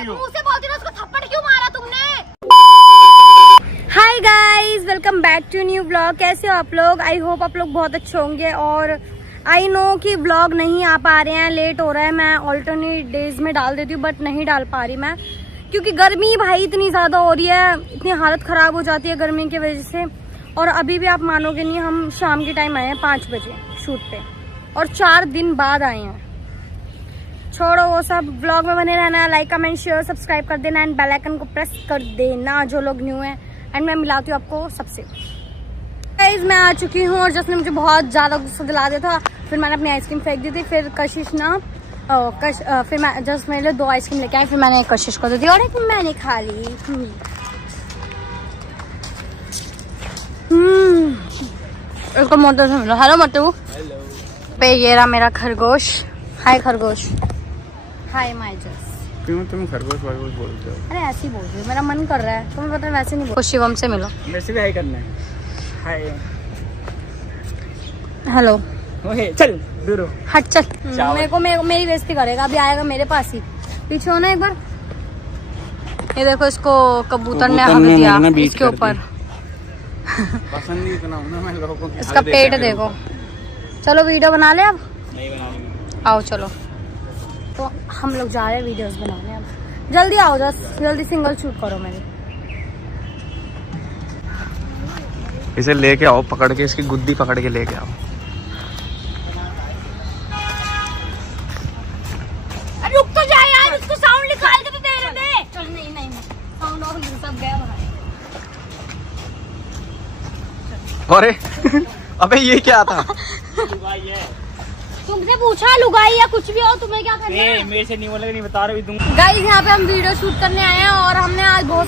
मुंह से बोलती ना, उसको थप्पड़ क्यों मारा तुमने? Hi guys, welcome back to new blog. कैसे हो आप लोग? आई होप आप लोग बहुत अच्छे होंगे। और आई नो कि ब्लॉग नहीं आ पा रहे हैं, लेट हो रहा है। मैं ऑल्टरनेट डेज में डाल देती हूँ बट नहीं डाल पा रही मैं, क्योंकि गर्मी भाई इतनी ज़्यादा हो रही है, इतनी हालत ख़राब हो जाती है गर्मी की वजह से। और अभी भी आप मानोगे नहीं, हम शाम के टाइम आए हैं 5 बजे शूट पे और 4 दिन बाद आए हैं। छोड़ो वो सब, ब्लॉग में बने रहना, लाइक कमेंट शेयर सब्सक्राइब कर देना एंड बेल आइकन को प्रेस कर देना जो लोग न्यू हैं। एंड मैं मिलाती हूँ आपको सबसे। गाइस मैं आ चुकी हूँ और जस्ट ने मुझे बहुत ज़्यादा गुस्सा दिला दिया था। फिर मैंने अपनी आइसक्रीम फेंक दी थी। फिर कशिश ना फिर मैं जस्ट मेरे लिए 2 आइसक्रीम लेके आई। फिर मैंने एक कशिश को दे दी और एक मैंने खा ली। इसको मोटू से मिलो। हेलो मोटू। पे ये रहा मेरा खरगोश। हाय खरगोश। हाय माय जस। क्यों तुम खरगोश वरगोश बोलते हो? अरे ऐसे ही बोल रही हूँ, मेरा मन कर रहा है। तुम्हें पता है वैसे नहीं बोल। शिवम से मिलो। मेरे से भी हाय करना है। हाय। हेलो। ओए चल दूर हो। हट चल। मेरी बेइज्जती करेगा। अभी आएगा मेरे पास ही। पीछे हो ना एक बार। ये देखो, इसको कबूतर ने हक दिया इसके ऊपर। पसंद नहीं इतना ना मैं लोगों को। इसका पेट देखो। चलो वीडियो बना ले अब। नहीं बनानी। आओ चलो, तो हम लोग जा रहे हैं वीडियोस बनाने। अब जल्दी आओ, जल्दी सिंगल शूट करो मेरी। इसे लेके आओ, पकड़ के इसकी गुद्दी पकड़ के लेके आओ। अरे रुक तो जा यार, उसको साउंड निकाल के तो दे रहे थे। चल नहीं साउंड ऑफ सब गया भाई। अरे अबे ये क्या था? तुमसे पूछा लुगाई या कुछ भी हो, तुम्हें क्या करना है? मेरे से नहीं बोलेगा, नहीं बता रही तुम। गाइस यहाँ पे हम वीडियो शूट करने आए हैं और हमने आज बहुत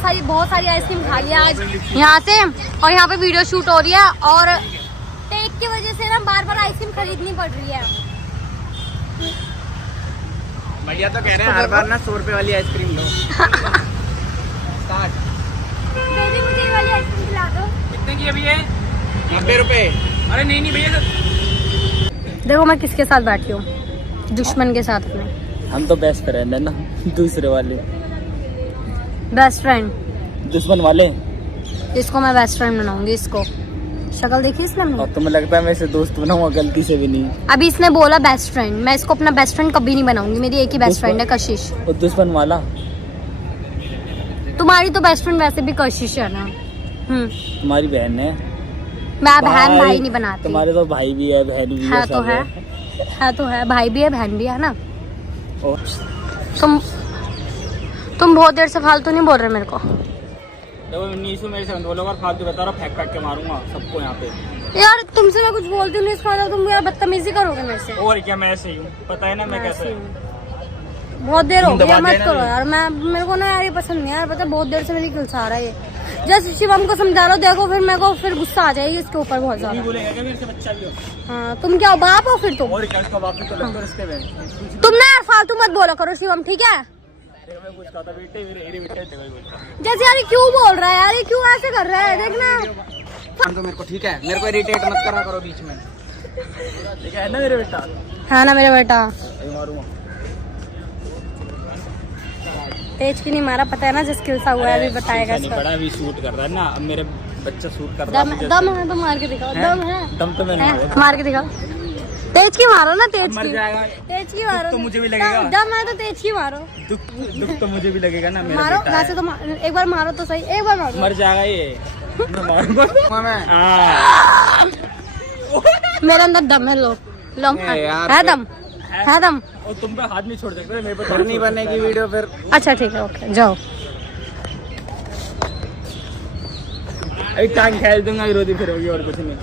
सारी आइसक्रीम खा लिया आज यहाँ से। और यहाँ पे वीडियो शूट हो रही है और टेक की वजह से ना बार आइसक्रीम खरीदनी पड़ रही है। भैया तो कह रहे हैं हर बार ना 100 रुपए वाली आइसक्रीम लो। बेबी मुझे ये वाली आइसक्रीम खिला दो। कितने की अभी है? 90 रुपए। अरे नहीं भैया। देखो मैं किसके साथ बैठी हूँ, दुश्मन के साथ में। हम तो बेस्ट फ्रेंड है ना, दूसरे वाले बेस्ट फ्रेंड दुश्मन वाले। इसको मैं बेस्ट फ्रेंड बनाऊंगी। इसको शक्ल देखी इसने हमने। और तुम्हें लगता है मैं इसे दोस्त बनाऊंगा? गलती से भी नहीं। अभी इसने बोला बेस्ट फ्रेंड, मैं इसको अपना बेस्ट फ्रेंड कभी नहीं बनाऊंगी। मेरी एक ही बेस्ट फ्रेंड है, कशिश। और दुश्मन वाला तुम्हारी तो बेस्ट फ्रेंड वैसे भी कशिश है ना। तुम्हारी बहन है। मैं बहन भाई नहीं बनाती। तुम्हारे तो भाई भी है, बहन भी है। तो है भाई भी है, बहन भी है ना। और तुम बहुत देर से फालतू नहीं बोल रहे मेरे को। देखो नीशू मेरे से बोलो और फालतू बता रहा, फेंक के मारूंगा सबको यहाँ पे। यार तुमसे मैं कुछ बोलती हूँ, इसका मतलब तुम यार बदतमीजी करोगे मेरे से। और क्या, मैं ऐसे ही हूँ, पता है ना मैं कैसे हूँ। बहुत देर हो गई, मत करो यार। मेरे को ना यार ये पसंद नहीं यार, पता बहुत देर से मेरी किलसा रहा है ये। जैसे शिवम को समझा लो, देखो फिर मेरे को फिर गुस्सा आ जाएगी इसके ऊपर बहुत ज्यादा। बच्चा भी हो। हाँ तुम क्या बाप हो फिर तुम? और क्या, इसका बाप तो लगता है रिश्ते में। तुम ना यार फालतू मत बोलो करो शिवम, ठीक है? जैसे यार क्यों बोल रहा है यार, ये क्यों ऐसे कर रहा है? देखना तो मेरे को ठीक है, मेरे को इरिटेट मत करा करो बीच में। ठीक है ना मेरे बेटा? हाँ ना मेरे बेटा। मारूंगा तेज की नहीं मारा, पता है ना जिस किलसा हुआ है। अभी बताएगा नहीं, बड़ा भी शूट कर रहा है ना। अब मेरे बच्चा शूट कर रहा है। दम है तो मार के दिखाओ। दम है, दम तो मैंने मार के दिखाओ। तेज की मारो ना, तेज मर की। जाएगा। तेज की मारो तो मुझे भी लगेगा। दम है तो तेज की मारो। दुख तो मुझे भी लगेगा ना। मेरा मारो बेटा वैसे तो एक बार मारो तो सही, एक बार मारो। मर जाएगा ये। मैं मारूंगा। मेरे अंदर दम है। लो है दम, है दम। और तुम पे हाथ नहीं छोड़ सकते मेरे पे। फिर नहीं बनेगी वीडियो फिर। अच्छा ठीक है, ओके जाओ। एक टांग खेल दूंगा, विरोधी फिर होगी और कुछ नहीं।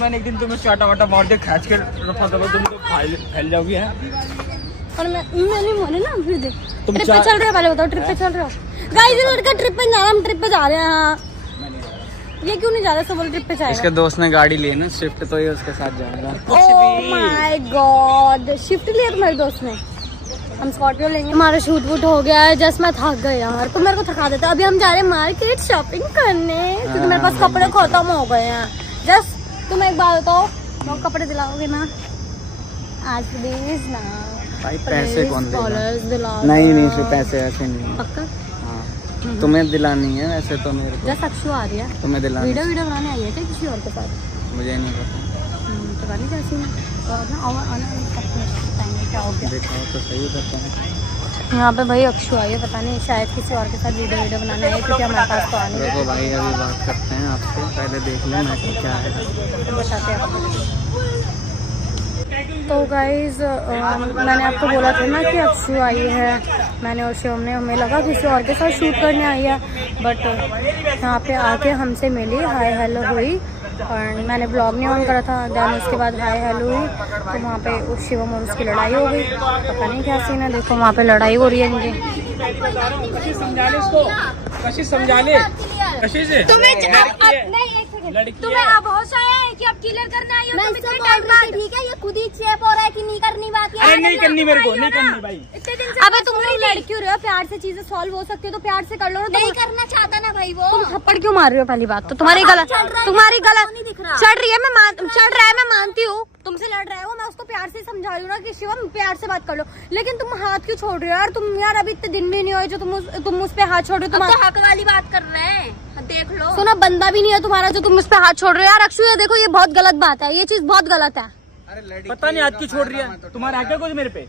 मैंने एक दिन तुम्हें चाटा वाटा मार दे, खींच के रफा दबा, तुम तो फैल जाओगी है। और मैं नहीं माने ना। फिर देख तुम ट्रिप पे चल रहे हो, पहले बताओ ट्रिप पे चल रहे हो? गाइस लड़का ट्रिप पे जा रहा है, हम ट्रिप पे जा रहे हैं। हाँ ये क्यों नहीं जा रहे? सब बोल ट्रिप पे जाएगा। इसके दोस्त ने गाड़ी ली है ना स्विफ्ट, तो ये उसके साथ जाएगा। ओह माय गॉड, शिफ्ट लिया तुम्हारे दोस्त ने। हम स्कॉर्पियो लेंगे। हमारा शूट वूट हो गया है। जस्ट मैं थक गई यार, तो मेरे को थका देता। अभी हम जा रहे हैं मार्केट शॉपिंग करने, क्योंकि मेरे पास कपड़े खत्म हो गए हैं। जस्ट तुम एक बात बताओ, तो कपड़े दिलाओगे ना आज प्लीज ना? भाई पैसे कौन देगा? कॉलर्स दिलाओ। नहीं सिर्फ पैसे ऐसे नहीं। पक्का? हाँ तुम्हें दिलानी है वैसे तो मेरे को। जस्ट अक्षु आ रही है। तुम्हें दिलानी। वीडियो बनाने आई है क्या किसी और के साथ? मुझे नहीं पता। पता नहीं कैसी है और ना और आना क्या हो गया। देखो तो सही करते हैं। यहाँ पे भाई अक्षु आई है, पता नहीं शायद किसी और के साथ वीडियो बनाने आई है क्योंकि हमारे पास तो आने देखो भाई अभी बात करते हैं आपसे, पहले देख लें मैसेज क्या है तो बताते हैं। तो गाइज मैंने आपको बोला था ना कि अक्षु आई है, मैंने और शिवम ने, हमें लगा किसी और के साथ शूट करने आई है, बट यहाँ पे आके हमसे मिली, हाय हेलो हुई और मैंने ब्लॉग नहीं ऑन करा था। देन उसके बाद हाय हेलो हुई तो वहाँ पे उस शिवम और उसकी लड़ाई हो गई। पता नहीं क्या सीन है, देखो वहाँ पे लड़ाई हो रही है इनकी। समझा ले इसको, कशिश समझा ले, कशिश है। तुम्हें अब होश आया है कि अब क्लियर करना आई हो? तुम इतने टाइम बाद ठीक है, ये खुद ही चेप हो रहा है कि नहीं करनी बात। अरे नहीं करनी मेरे को, नहीं करनी भाई। इतने दिन से अबे तुम लोग लड़की हो रहे हो, प्यार से चीजें सॉल्व हो सकती है तो प्यार से कर लो ना। नहीं करना चाहता ना भाई वो। तुम थप्पड़ क्यों मार रहे हो? पहली बात तो तुम्हारी गलत चढ़ रही है, चढ़ रहा है, मैं मानती हूँ तुमसे लड़ रहा है वो, मैं उसको प्यार से समझा रही हूँ ना कि शिवम प्यार से बात कर लो, लेकिन तुम हाथ क्यों छोड़ रहे हो यार? तुम यार अभी इतने दिन भी नहीं हुए जो तुम उस पे हाथ छोड़ रहे हो। तुम तो हक वाली बात कर रहे हैं, देख लो। सुनो, बंदा भी नहीं है तुम्हारा जो तुम उस पे हाथ छोड़ रहे हो यार। अक्षु ये देखो, ये बहुत गलत बात है, ये चीज बहुत गलत है। पता नहीं आज क्यों छोड़ रही है, तुम्हारा है क्या कुछ मेरे पे?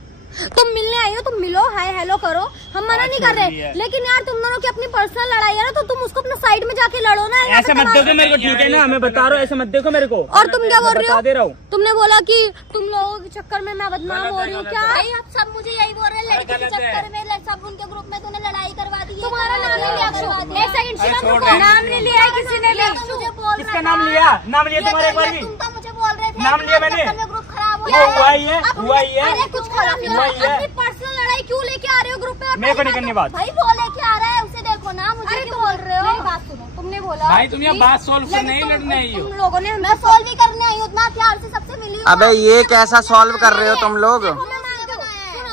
तुम मिलने आई हो, तुम मिलो, हाय हेलो करो, हम मना नहीं कर रहे, लेकिन यार तुम दोनों की अपनी पर्सनल लड़ाई है ना, तो तुम उसको अपने साइड में जाके लड़ो ना। ऐसे मत देखो मेरे को, ठीक है ना, मैं बता रहा हूँ, ऐसे मत देखो मेरे को। और तुम क्या बोल रही हो? दे रहा हूँ। तुमने बोला कि तुम लोगों के चक्कर में मैं बदनाम हो रही हूँ क्या? भाई आप सब मुझे यही बोल रहे हैं, लड़की के चक्कर में सब उनके ग्रुप में तूने लड़ाई करवा दी है। तुम्हारा नाम नहीं लिया, करवा दिया। एक सेकंड शिवम, नाम नहीं लिया है किसी ने भी। मुझे बोल किसका नाम लिया? नाम लिया तुम्हारे एक बार भी? तुम तो मुझे बोल रहे थे नाम लिया मैंने? ग्रुप खराब हो वो हुआ ही है, हुआ ही है। अरे कुछ खराब नहीं हुआ ही है। अपनी पर्सनल लड़ाई क्यों लेके आ रहे हो ग्रुप में? मेरे को नहीं करनी बात। भाई वो लेके आ रहा है, उसे देखो ना, मुझे क्यों बोल रहे हो? मेरी बात सुनो, तुमने बोला भाई तुम यहाँ बात सोल्व करने ही लड़ने आई हो। तुम लोगों ने मैं सोल्व भी करने आई हूँ, उतना प्यार से सबसे मिली हूँ। अबे ये कैसा सॉल्व कर रहे हो तुम लोग?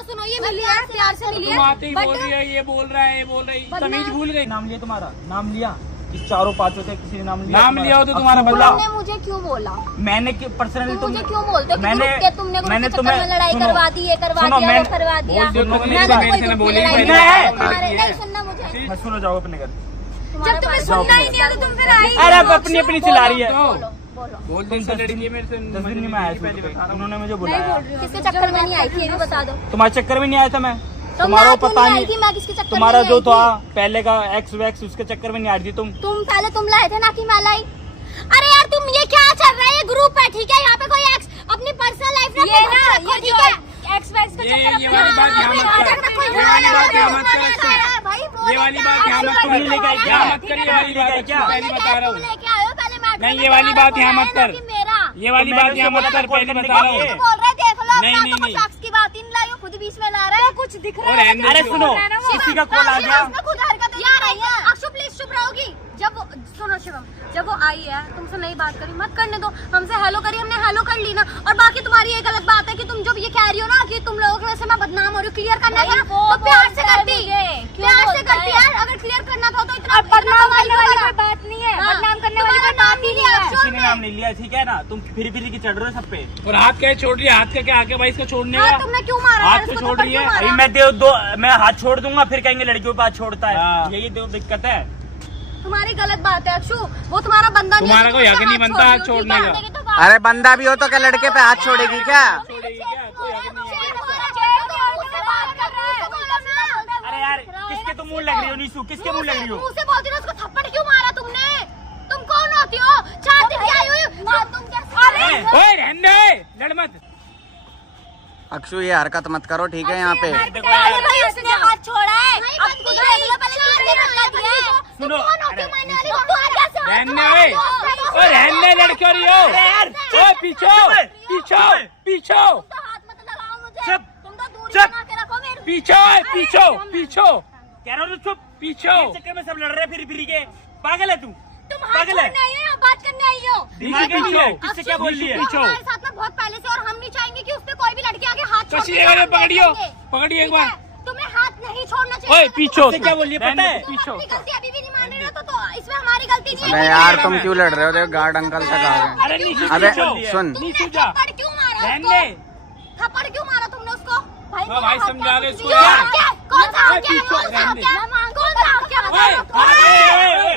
सुनो, ये मिली है, प्यार से मिली है, तुम आते ही बोल रही है, ये बोल रहा है, ये बोल रही है, तमीज भूल गई। नाम लिया तुम्हारा? नाम लिया? इस चारों पांचों से किसी ने नाम लिया? नाम लिया हो तो तुम्हारा बदला। तुमने मुझे क्यों बोला? मैंने पर्सनली तुम मुझे क्यों बोलते हो कि मैंने ग्रुप के तुमने ग्रुप मैंने के चक्कर में लड़ाई करवा दी, ये करवा सुनो, दिया, मैं- वो करवा दिया। बोल दो, मैं तो कोई ग्रुप में लड़ाई नहीं नहीं है। तुम्हारे, नहीं सुनना मुझे। मैं सुनो, जाओ अपने घर। जब तुम्हें सुनना ही नहीं है तो तुम फिर आई। अरे अब अपनी अपनी चिल्ला रही है। बोलो बोल दिन से लड़की मेरे से 10 दिन नहीं मैं आया था, उन्होंने मुझे बुलाया। किसके चक्कर में नहीं आई थी ये भी बता दो। तुम्हारे चक्कर में नहीं आया था मैं, तो तुम्हारा मैं क्यों पता नहीं आई नहीं, थी? मैं किसके चक्कर में तुम्हारा नहीं जो आई था थी? पहले का एक्स वैक्स, उसके चक्कर में नहीं आ रही थी तुम। तुम पहले तुम लाए थे ना कि मैं लाई। अरे यार तुम ये क्या चल रहा है? ये ग्रुप है ठीक है, यहाँ पे कोई एक्स अपनी पर्सनल लाइफ ना ये ना ये ठीक है, एक्स वैक्स का चक्कर ये वाली बात यहाँ मत कर, ये वाली बात यहाँ मत कर, भाई ये वाली बात यहाँ मत कर, लेके आई क्या? मत कर, ये वाली बात क्या? पहले बता रहा हूँ। लेके आए हो पहले मैटर। नहीं, ये वाली बात यहाँ मत कर, ये वाली बात यहाँ मत कर, पहले बता रहा हूँ। बोल रहे देख लो, नहीं, अपना नहीं, तो कुछ नहीं। एक्स की बात ही नहीं लाई हो, खुद बीच में ला रहा है। कुछ दिख रहा है। अरे सुनो, किसी का कॉल आ गया। खुद हरकत यार आई है। अक्षु प्लीज चुप रहोगी? जब वो सुनो शिवम, जब वो आई है तुमसे नई बात करी, मत करने दो, हमसे हेलो करी, हमने हेलो कर ली ना। और बाकी तुम्हारी ये गलत बात है कि तुम जब ये कह रही हो ना कि तुम लोगों की वजह से मैं बदनाम हो रही हूँ, क्लियर करना था तो प्यार से करती, प्यार से करती यार। अगर क्लियर करना था तो इतना बदनाम करने वाली कोई बात नहीं है, बदनाम करने वाली कोई बात ही नहीं है। किसी ने नाम नहीं लिया, ठीक है ना? तुम फिर की चढ़ रहे हो सब पे। और हाथ क्या छोड़ रही है? हाथ क्या आगे भाई इसको छोड़ने का? तुमने क्यों मारा? हाथ तो छोड़ रही है। अभी मैं हाथ छोड़ दूंगा, फिर कहेंगे लड़कियों पे हाथ छोड़ता है, यही तो दिक्कत है। तुम्हारी गलत बात है अक्षु, वो तुम्हारा बंदा नहीं है, तुम्हारा कोई हक नहीं बनता हाथ छोड़ने का। अरे बंदा भी हो तो क्या लड़के पे हाथ छोड़ेगी क्या? अरे यार किसके तुम मुंह लग रही हो नीसू? किसके मुंह लग रही हो? मुंह से बोलती हो, उसको थप्पड़ क्यों मारा तुमने? तुम कौन होती हो? 4 दिन की आई हुई तुम कैसे? ओए रहने दे, लड़ मत। अक्षु ये हरकत मत करो, ठीक है? यहाँ पे देखो यार, भाई उसने हाथ छोड़ा है, अब खुद देख लो, पहले तुमने बता दिया है। सुनो, रहने ओए रहने लड़ क्यों रही हो? ओए पीछो पीछो पीछो हाथ मत लगाओ मुझे। चुप, तुम तो दूरी चुप। बना के रखो मेरे। पीछो पीछो पीछो कह रहा हूँ चुप। पीछो चक्कर में सब लड़ रहे फिर के। पागल है तू? तुम हाथ पागल है? छोड़ने आई हो या बात करने आई हो? दिमाग नहीं है? किससे क्या बोल रही है? वो हमारे साथ में बहुत पहले से, और हम नहीं चाहेंगे कि उस पे कोई भी लड़की आगे हाथ छोड़ कशी दे। एक बार हम पकड़ियो, देख लेंगे। पकड़िए एक ठीक है? बार। तुम्हें हाथ नहीं छोड़ना चाहिए। ओए पीछो क्या बोल रही है? पता है? तुम अपनी गलती अभी भी नहीं मान रहे ना, तो इसमें हमारी तुम्हारी गलती नहीं अबे है। यार तुम क्यों लड़ रहे हो? देखो गार्ड अंकल तक आ गए। अरे नीशू अबे पीछो। सुन, नीशू जा। थप्पड़ क्यों मारा रहने उसको? दे। थप्पड़ क्यों मारा तुमने उसको? भाई हाँ, भाई समझा ले इसको क्यों? यार। क्या? कौन सा अरे हक है? पीछो, कौन सा रहने हक है? कौन सा हक है? ओए, बताओ। ओए,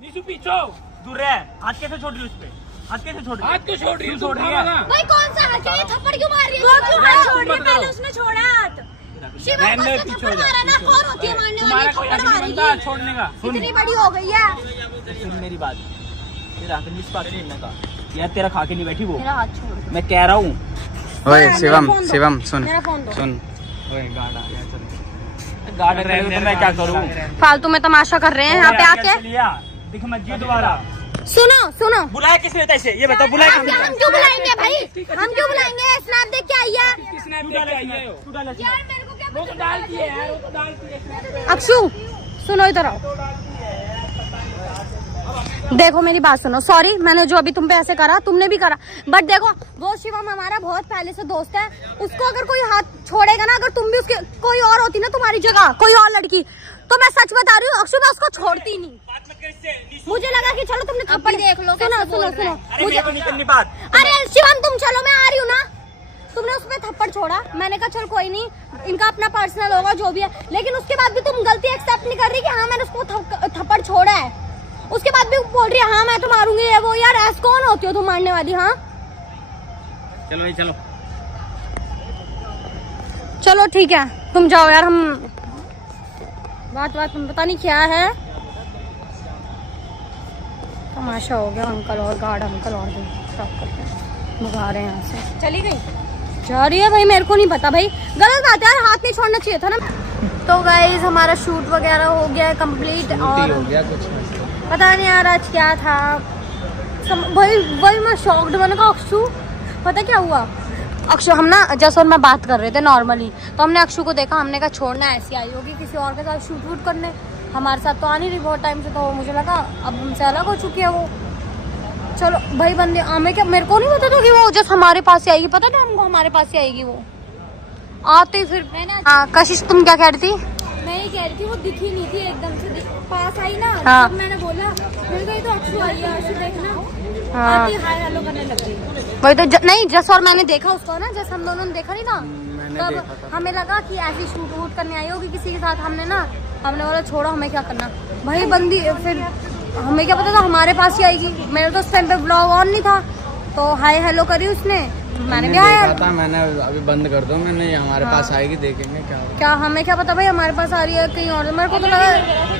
नीशू पीछो। दूर रह, हाथ कैसे छोड़ रही उस पे? हाथ कैसे छोड़ रही? हाथ क्यों छोड़ रही है? क्यों छोड़ रही है? भाई कौन सा हक है? ये थप्पड़ क्यों मार रही है? वो क्यों हाथ छोड़ रही है? मत करो। पहले उसने छोड़ा हाथ। शिवम रहने को दे, उसने पीछे थप्पड़ हो जा, मारा ना, पीछे हो कौन जा। होती है मारने तुम्हारा वाली? कोई थप्पड़ हक नहीं बनता मारेगी। छोड़ने का। इतनी बड़ी हो गई है। सुन मेरी बात, तेरा हक नहीं इस बात सुनने का। यार तेरा खा के नहीं बैठी वो, मेरा हाथ छोड़। मैं कह रहा हूँ। ओए मेरा शिवम, फोन दो। शिवम सुन मेरा फोन दो। सुन। ओए गार्ड आ गया, चल। गार्ड रहे तो मैं क्या करूँ? फालतू में तमाशा कर रहे हैं यहाँ पे आके। दिख मत जी दोबारा। सुनो सुनो, बुलाया किसने होता है इसे? ये बताओ, बुलाया हम किसने? क्यों बुलाएंगे भाई? हम क्यों बुलाएंगे? स्नैप देख के आई है। किसने तू देख डाला के आई इसने, है? तू डाला इसने। यार मेरे को क्या वो तो डालती है यार, वो तो डालती है। अक्षु सुनो इधर आओ। देखो मेरी बात सुनो, सॉरी मैंने जो अभी तुम पे ऐसे करा तुमने भी करा, बट देखो वो शिवम हमारा बहुत पहले से दोस्त है। उसको अगर कोई हाथ छोड़ेगा ना, अगर तुम भी उसके कोई और होती ना तुम्हारी जगह, कोई और लड़की, तो मैं सच बता रही हूँ अक्षु मैं उसको छोड़ती नहीं। बात मत कर इससे। मुझे लगा कि चलो तुमने थप्पड़ देख लो। सुनो सुनो सुनो, अरे मेरे को नहीं करनी बात। अरे शिवम तुम चलो, मैं आ रही हूँ ना। तुमने उसमें थप्पड़ छोड़ा, मैंने कहा चल कोई नहीं, इनका अपना पर्सनल होगा जो भी है, लेकिन उसके बाद भी तुम गलती एक्सेप्ट नहीं कर रही कि हाँ मैंने उसको थप्पड़ छोड़ा है। उसके बाद भी बोल रही है हाँ मैं तो मारूंगी ये वो। यार ऐसे कौन होती हो तुम मारने वाली? हाँ चलो भाई चलो। चलो ठीक है तुम जाओ यार, हम बात में पता नहीं क्या है, तमाशा हो गया। अंकल और गार्ड अंकल और भी सब करके भगा रहे हैं यहाँ से। चली गई, जा रही है भाई, मेरे को नहीं पता भाई, गलत बात है यार, हाथ नहीं छोड़ना चाहिए था ना। तो गाइज हमारा शूट वगैरह हो गया है कंप्लीट, और हो गया कुछ पता नहीं यार आज क्या था। वही मैं शॉक्ड, मैंने कहा अक्षु पता क्या हुआ। अक्षु हम ना जैसे और मैं बात कर रहे थे नॉर्मली, तो हमने अक्षु को देखा, हमने कहा छोड़ना ऐसी आई होगी किसी और के साथ शूट वूट करने, हमारे साथ तो आ नहीं रही बहुत टाइम से, तो मुझे लगा अब हमसे अलग हो चुकी है वो। चलो भाई बंदे हमें क्या, मेरे को नहीं पता था कि वो जस्ट हमारे पास ही आएगी, पता था हमको हमारे पास ही आएगी वो आते ही। फिर हाँ कशिश तुम क्या कह रही थी? मैं ये कह रही थी वो दिखी नहीं थी, एकदम से पास आई ना, हाँ। तब मैंने बोला मेरे को ये तो अक्षु आई है, अक्षु देखना। हाँ। आती हाय हेलो करने लग गई। वही तो नहीं जस और मैंने देखा उसको ना, जैसे हम दोनों ने देखा नहीं था, मैंने देखा तब था। हमें लगा कि ऐसी शूट वूट करने आई होगी किसी के साथ। हमने बोला छोड़ो हमें क्या करना भाई, बंदी फिर हमें क्या पता था हमारे पास ही आएगी। मेरे तो उस टाइम पे ब्लॉग ऑन नहीं था, तो हाय हेलो करी उसने, मैंने भी हाय देखा था। मैंने अभी बंद कर दो, मैंने हमारे पास आएगी देखेंगे क्या होगा। क्या हमें क्या पता भाई हमारे पास आ रही है कहीं और। मेरे को तो लगा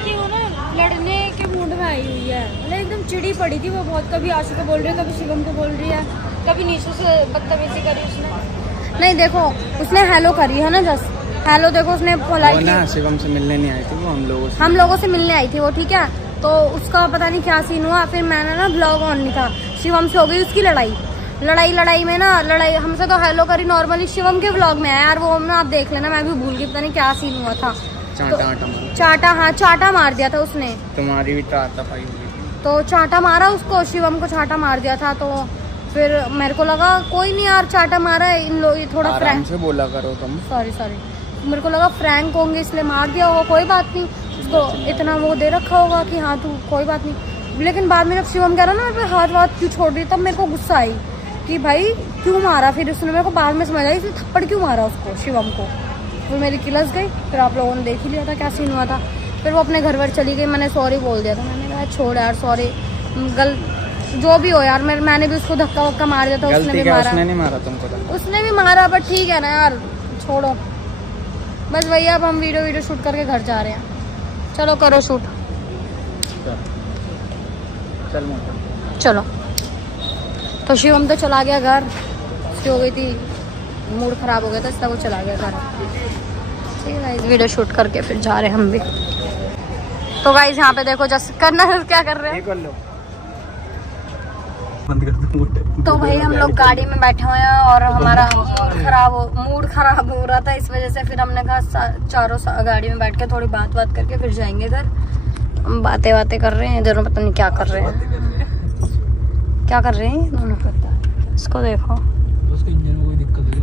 कि वो ना लड़ने के मूड में आई हुई है, मतलब एकदम चिड़ी पड़ी थी वो बहुत। कभी आशु को बोल रही है, कभी शिवम को बोल रही है, कभी नीशू से बदतमीजी करी उसने। नहीं देखो उसने हेलो करी है ना, जस्ट हेलो देखो उसने वो पोलाइटली ना शिवम से मिलने नहीं आई थी, वो हम लोगों से मिलने आई थी वो, ठीक है। तो उसका पता नहीं क्या सीन हुआ, फिर मैंने ना ब्लॉग ऑन नहीं था, शिवम से हो गई उसकी लड़ाई में ना, लड़ाई हमसे तो हेलो करी नॉर्मली, शिवम के ब्लॉग में है यार वो ना, आप देख लेना, मैं भी भूल गई पता नहीं क्या सीन हुआ था। चाटा मार दिया था उसने, तुम्हारी भी हाथापाई हुई। तो चाटा मारा उसको, शिवम को चाटा मार दिया था। तो फिर मेरे को लगा कोई नहीं यार चाटा मारा है, इन लोग थोड़ा आराम फ्रैंक, से बोला करो तुम। सॉरी मेरे को लगा फ्रैंक होंगे इसलिए मार दिया होगा, कोई बात नहीं, उसको इतना वो दे रखा होगा कि हाँ तू कोई बात नहीं। लेकिन बाद में जब शिवम कह रहा ना मेरे पे हाथ क्यों छोड़ रही, तब मेरे को गुस्सा आई कि भाई क्यों मारा। फिर उसने मेरे को बाद में समझ आई इसने थप्पड़ क्यों मारा उसको, शिवम को। फिर मेरी किलस गई, फिर आप लोगों ने देख ही लिया था क्या सीन हुआ था। फिर वो अपने घर पर चली गई, मैंने सॉरी बोल दिया था, मैंने कहा छोड़ यार सॉरी, जो भी हो यार, मैंने भी उसको धक्का वक्का मार दिया था, उसने भी मारा, उसने नहीं मारा तुमको तो। उसने भी मारा, बट ठीक है ना यार छोड़ो। बस भैया अब हम वीडियो शूट करके घर जा रहे हैं। चलो करो शूट, चल मोटा चलो। तो शिवम तो चला गया घर, उसकी हो गई थी मूड खराब हो गया था इसलिए वो चला गया घर। ठीक है गाइस, वीडियो शूट करके फिर जा रहे हैं हम भी। तो गाइस यहाँ पे देखो जस्ट करना क्या कर रहे हैं। कर लो, तो भाई हम लोग गाड़ी में बैठे हुए हैं और हमारा मूड खराब हो रहा था, इस वजह से फिर हमने कहा चारों गाड़ी में बैठ के थोड़ी बात करके फिर जाएंगे घर। हम बातें कर रहे हैं, दोनों पता नहीं क्या कर रहे हैं, क्या कर रहे हैं दोनों, पता है। इसको देखो उसके इंजन में कोई दिक्कत नहीं,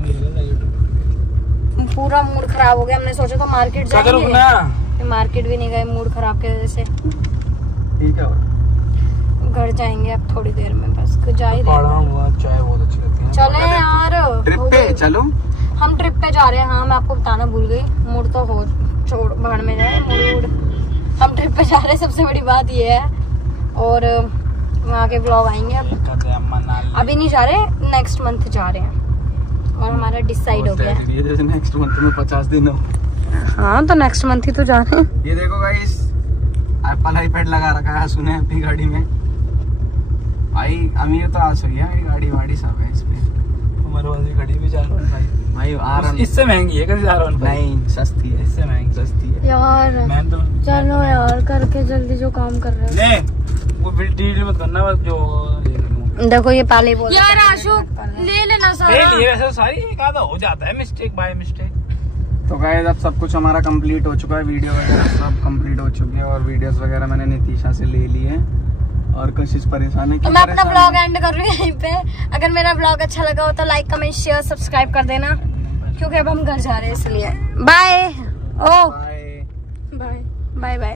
पूरा मूड खराब हो गया। हमने सोचा था मार्केट जाएंगे, मार्केट भी नहीं गए मूड खराब की वजह से। ठीक है घर जाएंगे अब थोड़ी देर में, बस जा ही पड़ा रहे हुआ चाय बहुत अच्छी लगती है। चले यार, ट्रिप पे चलो। हम ट्रिप पे जा रहे हैं। हाँ मैं आपको बताना भूल गई, मूड तो हो छोड़ भाड़ में जाए मूड। हम ट्रिप पे जा रहे हैं, सबसे बड़ी बात ये है। और वहाँ के ब्लॉग आएंगे। अब अभी नहीं जा रहे, नेक्स्ट मंथ जा रहे हैं और हमारा डिसाइड हो गया है। जैसे नेक्स्ट मंथ में 50 दिन हो। हाँ तो नेक्स्ट मंथ ही तो जा रहे हैं। ये देखो गाइस, एप्पल आईपैड लगा रखा है सुने अपनी गाड़ी में। भाई अमीर तो आज हो गया, गाड़ी वाड़ी सब है इसमें। हमारे वाली गाड़ी भी जा रहा है भाई आराम, इससे महंगी है कैसे जा रहा हूँ नहीं सस्ती है, इससे महंगी सस्ती है यार मैं तो चलो यार, करके जल्दी जो काम कर रहे हैं। नहीं वो डील मत करना, बस जो देखो ये पहले ही बोल यार आशु ले लेना सारा। ये वैसे सारी एक आधा हो जाता है मिस्टेक बाय मिस्टेक। तो गाइस अब सब कुछ हमारा कंप्लीट हो चुका है, वीडियो वगैरह सब कंप्लीट हो चुकी है और वीडियोस वगैरह मैंने नितिशा से ले ली है। और कशिश परेशान है। तो मैं अपना ब्लॉग एंड कर रही हूँ यहीं पे। अगर मेरा ब्लॉग अच्छा लगा हो तो लाइक कमेंट शेयर सब्सक्राइब कर देना, क्योंकि अब हम घर जा रहे हैं इसलिए। Bye. Oh bye. Bye bye bye.